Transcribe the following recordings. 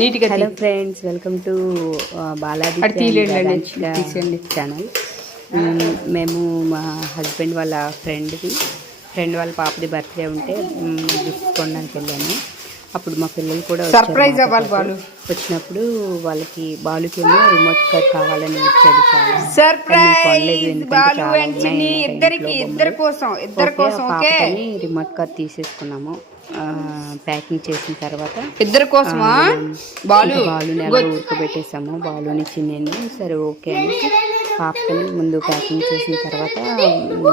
నీట్గా. Hello friends, welcome to Balaji channel. మేము మా హస్బెండ్ వాళ్ళ ఫ్రెండ్ వాళ్ళ పాపది బర్త్డే ఉంటే గిఫ్ట్ కొనడానికి వెళ్ళాము. అప్పుడు మా పిల్లలు కూడా సర్ప్రైజ్ అవ్వాలి. బాలు వచ్చినప్పుడు వాళ్ళకి బాలుకేమో రిమోట్ కార్ కావాలని ఇచ్చాడు. Remote car తీసేసుకున్నాము. ప్యాకింగ్ చేసిన తర్వాత ఇద్దరి కోసమా బాలుని అలా ఉడకబెట్టేసాము. బాలుని చిన్నని సరే ఓకే అని పాపని ముందు ప్యాకింగ్ చేసిన తర్వాత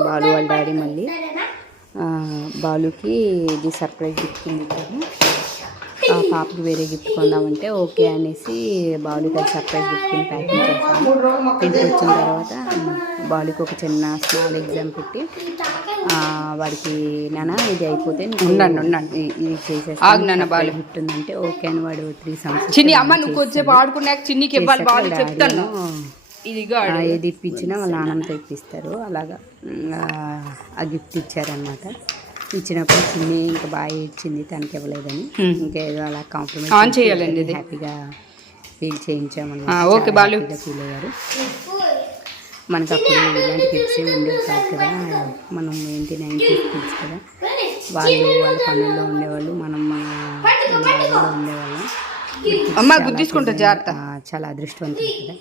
బాలు వాళ్ళ డాడీ మళ్ళీ బాలుకి ఇది సర్ప్రైజ్ గిఫ్ట్ ఇచ్చాము. పాపకి వేరే గిఫ్ట్ కొందామంటే ఓకే అనేసి బాలుకి అది సర్ప్రైజ్ గిఫ్ట్ ప్యాకింగ్ చేస్తాము. ఇంటికి వచ్చిన తర్వాత బాలుకి ఒక చిన్న స్మాల్ ఎగ్జామ్ పెట్టి వాడికి నాన్న ఇది అయిపోతే ఇది చేసేస్తాను బాలు గిఫ్ట్ ఉందంటే ఓకే అని వాడు 3 చెప్తాను ఏది ఇప్పించినా వాళ్ళ నాన్నతో ఇప్పిస్తారు. అలాగా ఆ గిఫ్ట్ ఇచ్చారనమాట. ఇచ్చినప్పుడు చిన్ని ఇంకా బాగా ఇచ్చింది, తనకి ఇవ్వలేదని ఇంకేదో అలా కాంప్రమైజ్ చేయాలండి. హ్యాపీగా ఫీల్ చేయించామన్నమాట. ఫీల్ అయ్యారు. మనకు అప్పుడు ఇలాంటి గిఫ్ట్స్ ఉండేవి కాదు కదా. మనం 90s కిడ్స్ కదా. వాళ్ళు వాళ్ళ పనుల్లో ఉండేవాళ్ళు, మనం మన ఉండేవాళ్ళం. తీసుకుంటా చాలా అదృష్టవంతులు కదా.